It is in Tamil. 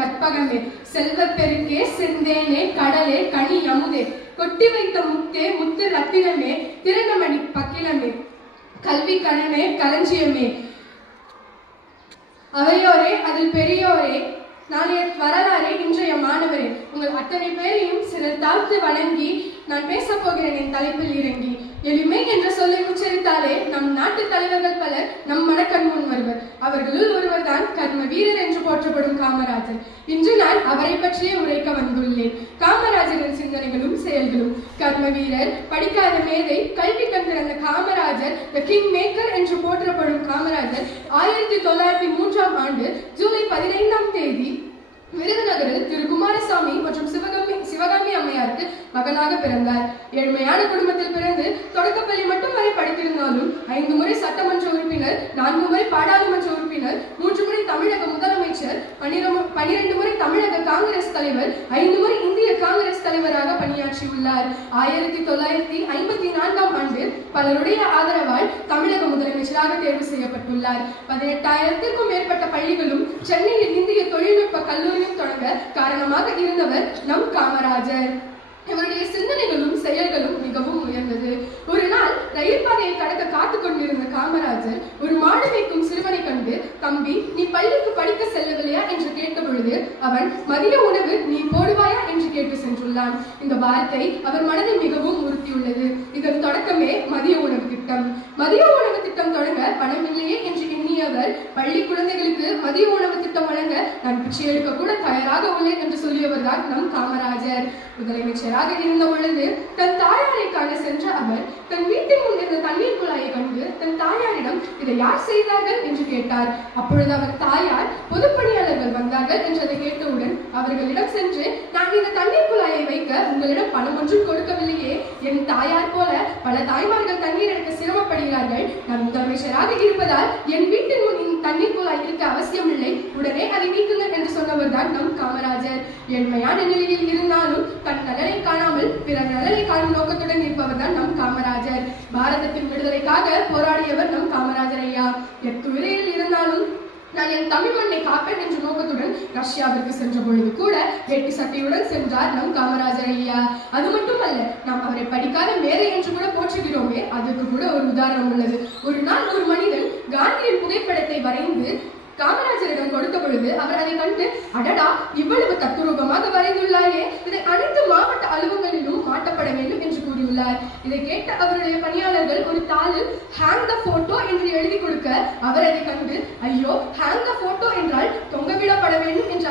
கற்பகமே, செல்வ பெருக்கே, செந்தேனே, கடலே, கனி அமுதே, கொட்டி வைத்த முத்தே, முத்து ரத்தினமே, திறனமணி பக்கிலமே, கல்வி கணமே, களஞ்சியமே, அவையோரே, அதில் பெரியோரே, நாளைய வரலாறே, இன்றைய மாணவரே, உங்கள் அத்தனை பேரையும் சிலர் தாழ்த்து வணங்கி நான் பேசப் போகிறேன் என் தலைப்பில் இறங்கி. எளிமை என்ற சொல்லை உச்சரித்தாலே நம் நாட்டு தலைவர்கள் பலர் நம் மனக்கண் முன் வருவர். அவர்களுள் ஒருவர் தான் கர்ம வீரர் என்று போற்றப்படும் காமராஜர். இன்று நான் அவரை பற்றியே உரைக்க வந்துள்ளேன். காமராஜரின் சிந்தனைகளும் செயல்களும். கர்ம வீரர், படிக்காத மேதை, கல்வி கண் திறந்த காமராஜர், த கிங் மேக்கர் என்று போற்றப்படும் காமராஜர் 1903ஆம் ஆண்டு ஜூலை 15ஆம் தேதி விருதுநகரில் திரு குமாரசாமி மற்றும் சிவகாமி அம்மையாருக்கு மகனாக பிறந்தார். ஏழ்மையான குடும்பத்தில் பிறந்து தொடக்கப்பள்ளி மட்டும் வரை படித்திருந்தாலும் 5 முறை சட்டமன்ற உறுப்பினர், 4 முறை பாராளுமன்ற உறுப்பினர், 3 முறை தமிழக முதலமைச்சர், 12 முறை தமிழக காங்கிரஸ் தலைவர், 5 முறை இந்திய காங்கிரஸ் தலைவராக பணியாற்றியுள்ளார். 1954ஆம் ஆண்டு பலருடைய ஆதரவால் தமிழக முதலமைச்சராக தேர்வு செய்யப்பட்டுள்ளார். 18,000க்கும் மேற்பட்ட பள்ளிகளும் சென்னையில் இந்திய தொழில்நுட்ப கல்லூரியும் தொடங்க காரணமாக இருந்தவர் நம் காமராஜர். இவருடைய சிந்தனைகளும் செயல்களும் மிகவும் உயர்ந்தது. ஒரு நாள் ரயில் பாதையை கடக்க காத்துக் கொண்டிருந்த காமராஜர் ஒரு மாடு வைக்கும் சிறுவனை கண்டு, தம்பி, நீ பள்ளிக்கு படிக்க செல்லவில்லையா என்று கேட்ட பொழுது அவன் மதிய உணவு நீ போடுவாயா என்று கேட்டு சென்றுள்ளான். இந்த வார்த்தை அவர் மனதில் மிகவும் உறுத்தியுள்ளது. இதன் தொடக்கமே மதிய உணவு திட்டம். மதிய உணவு திட்டம் தொடங்க பணம் இல்லையே என்று எண்ணியவர் பள்ளி குழந்தைகளுக்கு மதிய உணவு திட்டம் வழங்க நான் பிச்சை எடுக்க கூட தயாராக உள்ளேன் என்று சொல்லியவர் தான் நம் காமராஜர். முதலமைச்சராக இருந்த பொழுது தன் தாயாரை காண சென்ற அவர் தன் வீட்டின் முன் இருந்த தண்ணீர் குழாயை கண்டு தன் தாயாரிடம் இதை யார் செய்தார்கள் என்று கேட்டார். அப்பொழுது அவர் தாயார் பொதுப்பணியாளர்கள் வந்தார்கள் என்றதை கேட்டவுடன் அவர்களிடம் சென்று, நான் இந்த தண்ணீர் குழாயை வைக்க உங்களிடம் பணம் ஒன்றும் கொடுக்கவில்லையே, என் தாயார் போல பல தாய்மார்கள் தண்ணீர் எடுக்க சிரமப்படுகிறார்கள். நான் முதலமைச்சராக இருப்பதால் என் வீட்டின் முன் தண்ணீர் குழாய் இருக்க அவசியம் இல்லை, உடனே அதை நீக்குங்கள் என்று சொன்னவர் தான் நம் காமராஜர். ஏழ்மையான நிலையில் இருந்தாலும் தன் நலனை காணாமல் பிறர் நலனை காணும் நோக்கத்துடன் இருப்பவர் தான் நம் காமராஜர். பாரதத்தின் விடுதலைக்காக போராடியவர் நம் காமராஜர் ஐயா. எத்துறையில் இருந்தாலும் நான் என் தமிழ் மண்ணை காப்பேன் என்ற நோக்கத்துடன் ரஷ்யாவிற்கு சென்ற பொழுது கூட வேட்டி சட்டையுடன் சென்றார் நம் காமராஜர் ஐயா. அது மட்டுமல்ல, நாம் அவரை படிக்காத மேதை என்று கூட போற்றுகிறோமே, அதுக்கு கூட ஒரு உதாரணம் உள்ளது. ஒரு நாள் ஒரு மனிதன் காந்தியின் புகைப்படத்தை வரைந்து காமராஜரிடம் கொடுத்த பொழுது அவர் அதை கண்டு, அடடா, இவ்வளவு தத்துரூபமாக வரைந்துள்ளாயே, இதை அனைத்து மாவட்ட அலுவலகங்களிலும் மாட்டப்பட வேண்டும் என்று கூறியுள்ளார். இதை கேட்ட அவருடைய பணியாளர்கள் ஒரு தாளில் ஹேங் த போட்டோ என்று எழுதி கொடுக்க அவர் அதை கண்டு, ஐயோ, ஹேங் த போட்டோ என்றால் தொங்கவிடப்பட வேண்டும் என்று